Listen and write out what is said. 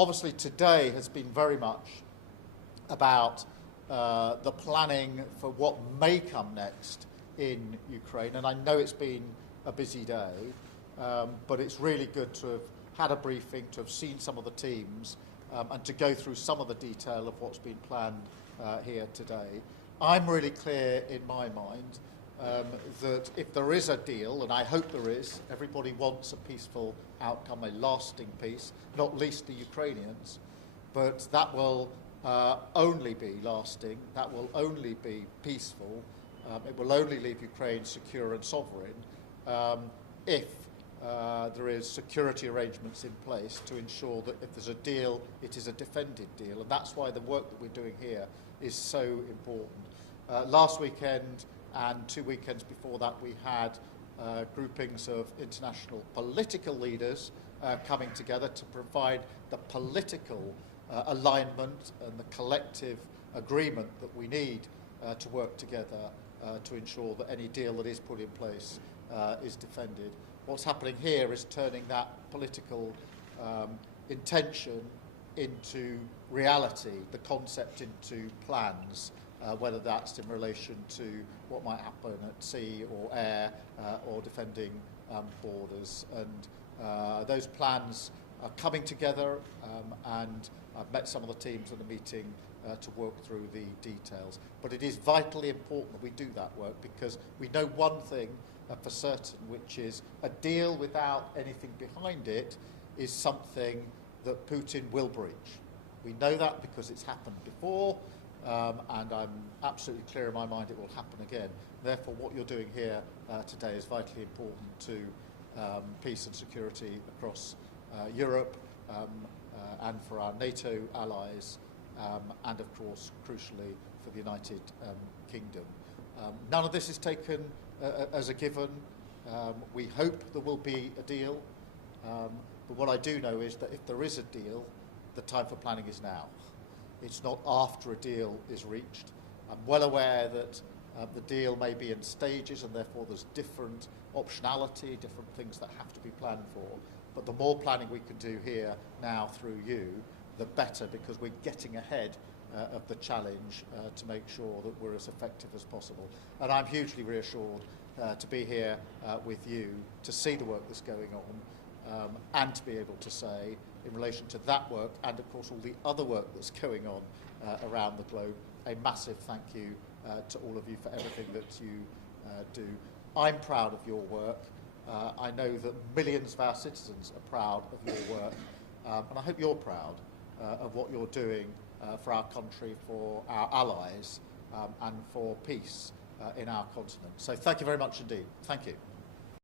obviously today has been very much about the planning for what may come next in Ukraine, and I know it's been a busy day, but it's really good to have had a briefing, to have seen some of the teams, and to go through some of the detail of what's been planned here today. I'm really clear in my mind that if there is a deal, and I hope there is, everybody wants a peaceful outcome, a lasting peace, not least the Ukrainians, but that will only be lasting, that will only be peaceful, it will only leave Ukraine secure and sovereign if there is security arrangements in place to ensure that if there's a deal, it is a defended deal. And that's why the work that we're doing here is so important. Last weekend and 2 weekends before that, we had groupings of international political leaders coming together to provide the political alignment and the collective agreement that we need to work together to ensure that any deal that is put in place is defended. What's happening here is turning that political intention into reality, the concept into plans, whether that's in relation to what might happen at sea or air or defending borders. And those plans are coming together, and I've met some of the teams at the meeting to work through the details. But it is vitally important that we do that work, because we know one thing for certain, which is a deal without anything behind it is something that Putin will breach. We know that because it's happened before, and I'm absolutely clear in my mind it will happen again. Therefore, what you're doing here today is vitally important to peace and security across Europe, and for our NATO allies, and of course, crucially, for the United Kingdom. None of this is taken as a given. We hope there will be a deal, but what I do know is that if there is a deal, the time for planning is now. It's not after a deal is reached. I'm well aware that the deal may be in stages, and therefore there's different optionality, different things that have to be planned for. But the more planning we can do here now through you, the better, because we're getting ahead of the challenge to make sure that we're as effective as possible. And I'm hugely reassured to be here with you, to see the work that's going on, and to be able to say, in relation to that work, and of course all the other work that's going on around the globe, a massive thank you to all of you for everything that you do. I'm proud of your work. I know that millions of our citizens are proud of your work, and I hope you're proud of what you're doing for our country, for our allies, and for peace in our continent. So thank you very much indeed. Thank you.